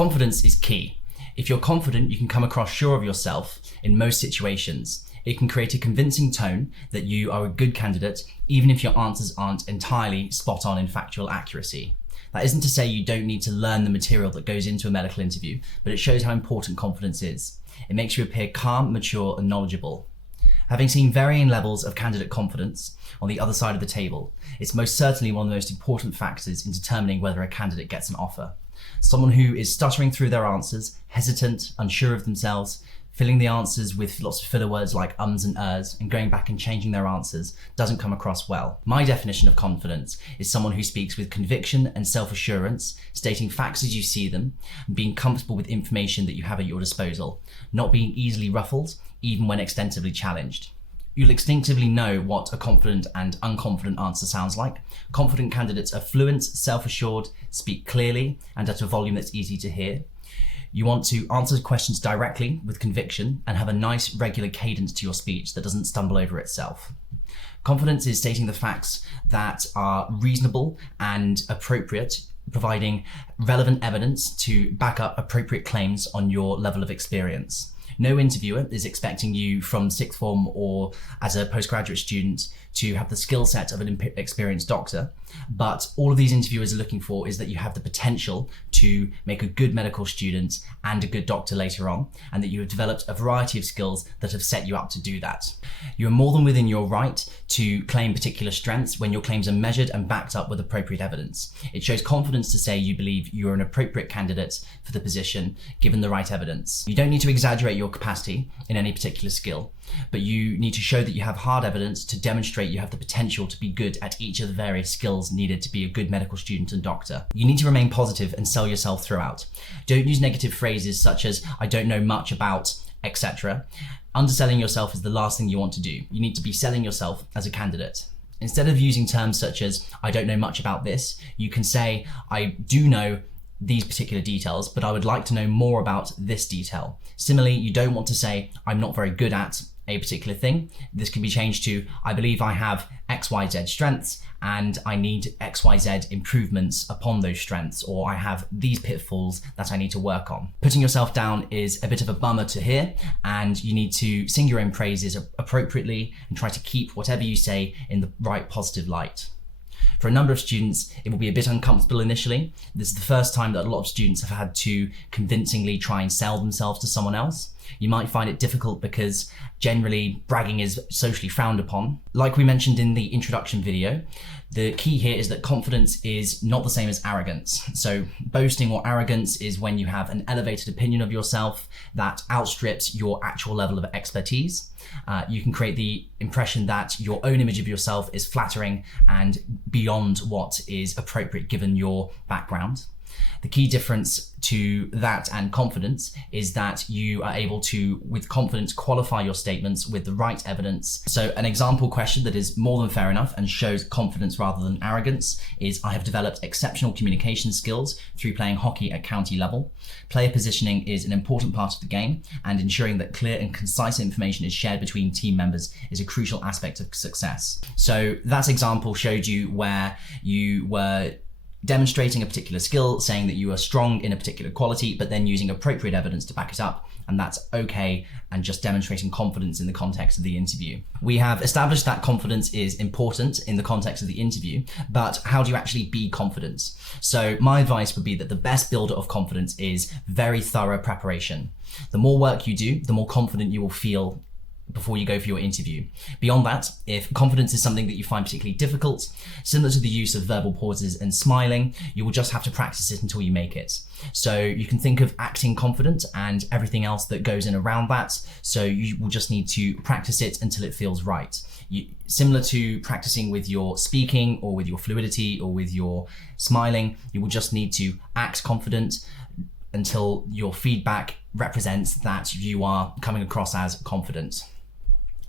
Confidence is key. If you're confident, you can come across sure of yourself in most situations. It can create a convincing tone that you are a good candidate, even if your answers aren't entirely spot on in factual accuracy. That isn't to say you don't need to learn the material that goes into a medical interview, but it shows how important confidence is. It makes you appear calm, mature, and knowledgeable. Having seen varying levels of candidate confidence on the other side of the table, it's most certainly one of the most important factors in determining whether a candidate gets an offer. Someone who is stuttering through their answers, hesitant, unsure of themselves, filling the answers with lots of filler words like ums and ers, and going back and changing their answers doesn't come across well. My definition of confidence is someone who speaks with conviction and self-assurance, stating facts as you see them, and being comfortable with information that you have at your disposal, not being easily ruffled, even when extensively challenged. You'll instinctively know what a confident and unconfident answer sounds like. Confident candidates are fluent, self-assured, speak clearly, and at a volume that's easy to hear. You want to answer questions directly with conviction and have a nice regular cadence to your speech that doesn't stumble over itself. Confidence is stating the facts that are reasonable and appropriate, providing relevant evidence to back up appropriate claims on your level of experience. No interviewer is expecting you from sixth form or as a postgraduate student to have the skill set of an experienced doctor, but all of these interviewers are looking for is that you have the potential to make a good medical student and a good doctor later on, and that you have developed a variety of skills that have set you up to do that. You are more than within your right to claim particular strengths when your claims are measured and backed up with appropriate evidence. It shows confidence to say you believe you are an appropriate candidate for the position given the right evidence. You don't need to exaggerate your capacity in any particular skill, but you need to show that you have hard evidence to demonstrate you have the potential to be good at each of the various skills needed to be a good medical student and doctor. You need to remain positive and sell yourself throughout. Don't use negative phrases such as, I don't know much about, etc. Underselling yourself is the last thing you want to do. You need to be selling yourself as a candidate. Instead of using terms such as, I don't know much about this, you can say, I do know these particular details, but I would like to know more about this detail. Similarly, you don't want to say, I'm not very good at a particular thing. This can be changed to, I believe I have XYZ strengths and I need XYZ improvements upon those strengths, or I have these pitfalls that I need to work on. Putting yourself down is a bit of a bummer to hear, and you need to sing your own praises appropriately and try to keep whatever you say in the right positive light. For a number of students, it will be a bit uncomfortable initially. This is the first time that a lot of students have had to convincingly try and sell themselves to someone else. You might find it difficult because generally bragging is socially frowned upon. Like we mentioned in the introduction video, the key here is that confidence is not the same as arrogance. So boasting or arrogance is when you have an elevated opinion of yourself that outstrips your actual level of expertise. You can create the impression that your own image of yourself is flattering and beyond what is appropriate given your background. The key difference to that and confidence is that you are able to, with confidence, qualify your statements with the right evidence. So an example question that is more than fair enough and shows confidence rather than arrogance is, I have developed exceptional communication skills through playing hockey at county level. Player positioning is an important part of the game, and ensuring that clear and concise information is shared between team members is a crucial aspect of success. So that example showed you where you were demonstrating a particular skill, saying that you are strong in a particular quality, but then using appropriate evidence to back it up, and that's okay, and just demonstrating confidence in the context of the interview. We have established that confidence is important in the context of the interview, but how do you actually be confident? So my advice would be that the best builder of confidence is very thorough preparation. The more work you do, the more confident you will feel before you go for your interview. Beyond that, if confidence is something that you find particularly difficult, similar to the use of verbal pauses and smiling, you will just have to practice it until you make it. So you can think of acting confident and everything else that goes in around that. So you will just need to practice it until it feels right. Similar to practicing with your speaking or with your fluidity or with your smiling, you will just need to act confident until your feedback represents that you are coming across as confident.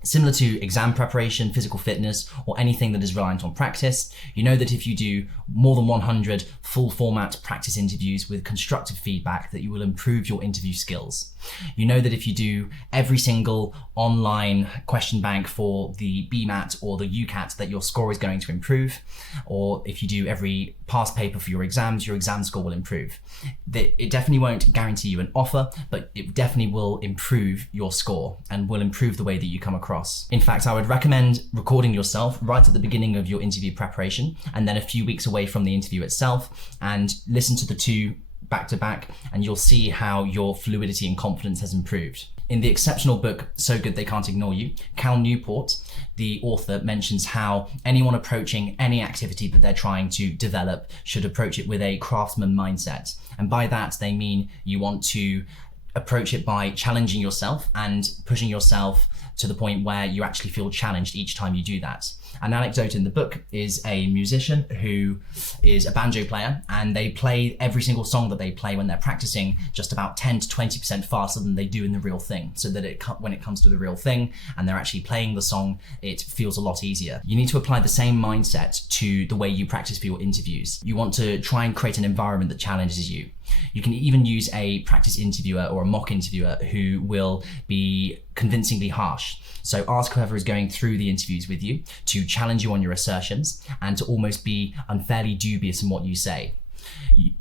Similar to exam preparation, physical fitness, or anything that is reliant on practice, you know that if you do more than 100 full format practice interviews with constructive feedback, that you will improve your interview skills. You know that if you do every single online question bank for the BMAT or the UCAT, that your score is going to improve. Or if you do every past paper for your exam score will improve. It definitely won't guarantee you an offer, but it definitely will improve your score and will improve the way that you come across. In fact, I would recommend recording yourself right at the beginning of your interview preparation and then a few weeks away from the interview itself, and listen to the two back to back, and you'll see how your fluidity and confidence has improved. In the exceptional book, So Good They Can't Ignore You, Cal Newport, the author, mentions how anyone approaching any activity that they're trying to develop should approach it with a craftsman mindset. And by that, they mean you want to approach it by challenging yourself and pushing yourself to the point where you actually feel challenged each time you do that. An anecdote in the book is a musician who is a banjo player, and they play every single song that they play when they're practicing just about 10 to 20% faster than they do in the real thing, so that when it comes to the real thing and they're actually playing the song, it feels a lot easier. You need to apply the same mindset to the way you practice for your interviews. You want to try and create an environment that challenges you. You can even use a practice interviewer or a mock interviewer who will be convincingly harsh. So ask whoever is going through the interviews with you to challenge you on your assertions and to almost be unfairly dubious in what you say.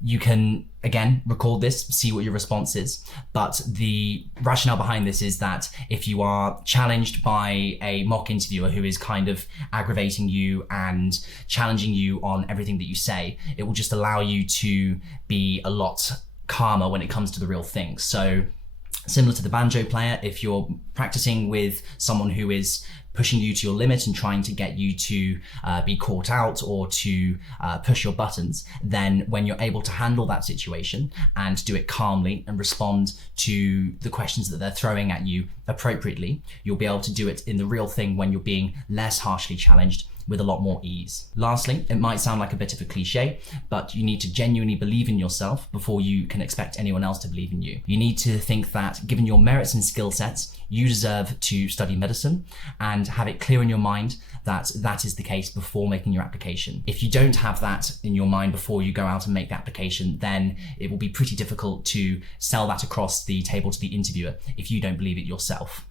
You can, again, record this, see what your response is, but the rationale behind this is that if you are challenged by a mock interviewer who is kind of aggravating you and challenging you on everything that you say, it will just allow you to be a lot calmer when it comes to the real thing. So similar to the banjo player, if you're practicing with someone who is pushing you to your limit and trying to get you to be caught out or to push your buttons, then when you're able to handle that situation and do it calmly and respond to the questions that they're throwing at you appropriately, you'll be able to do it in the real thing when you're being less harshly challenged with a lot more ease. Lastly, it might sound like a bit of a cliche, but you need to genuinely believe in yourself before you can expect anyone else to believe in you. You need to think that given your merits and skill sets, you deserve to study medicine, and have it clear in your mind that that is the case before making your application. If you don't have that in your mind before you go out and make the application, then it will be pretty difficult to sell that across the table to the interviewer if you don't believe it yourself.